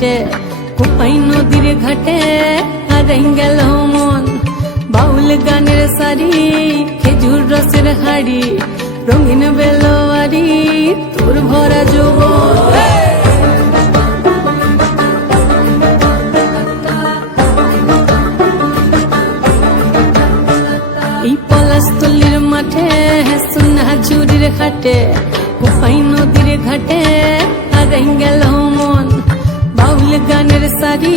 হাটে কোপাই নদীর ঘাটে হারাই গেল মন বাউল গানের সারি খেজুর রসের হাড়ি রঙিন বেলোয়ারি তোর ভরা যৌবন এই পলাশতলির মাঠে সোনা ঝুরির ঘাটে কোপাই নদীর ঘাটে হারাই গেল মন বাউল গানের সারি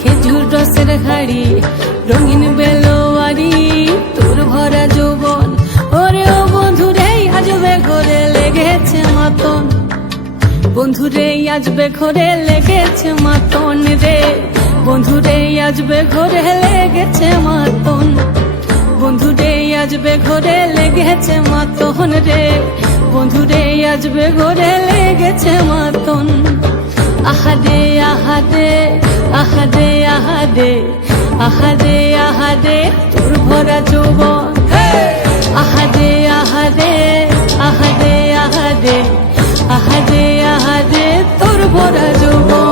খেজুর রসের হাড়ি রঙিন বেলোয়ারি তোর ভরা যৌবন ওরে ও বন্ধুরে আজবে ঘরে লেগেছে মাতন বন্ধুরে আজবে ঘরে লেগেছে মাতন রে বন্ধুরে আজবে ঘরে লেগেছে মাতন বন্ধুরে আজবে ঘরে লেগেছে মাতন রে বন্ধুরে আজবে ঘরে লেগেছে মাতন আহাদে আহাদে আহাদে আহাদে আহাদে আহাদে তোর ভরা যৌবন আহাদে আহাদে আহাদে আহাদে আহাদে আহাদে তোর ভরা যৌবন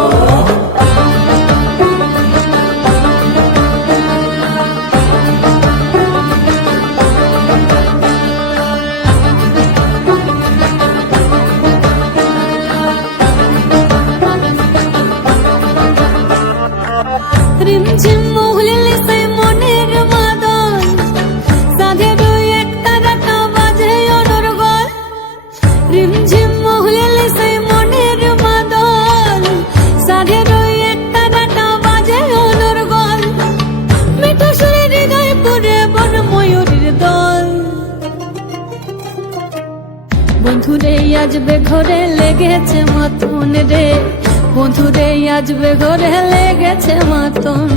রিমঝিম মহুলিলে সেই মনের মাদন সাধের একটা রাখা বাজে অনর্গল রিমঝিম মহুলিলে সেই মনের মাদন সাধের একটা রাখা বাজে অনর্গল মিঠু সুরে হৃদয় পুরে বন ময়ূরের দল বন্ধুরে আজবে ঘরে লেগেছে মাতন রে বন্ধুরে আজবে ঘরে লেগেছে মাতন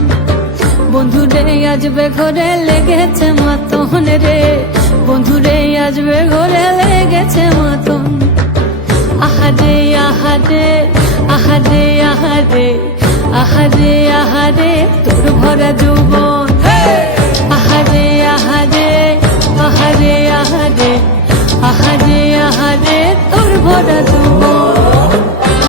বন্ধুরে আজবে ঘরে লেগেছে মাতন রে বন্ধুরে আজবে ঘরে লেগেছে মাতন আহাদে আহাদে আহাদে আহাদে আহাদে আহাদে তোর ভরা যৌবন আহাদে আহাদে আহাদে আহাদে আহাদে আহাদে তোর ভরা যৌবন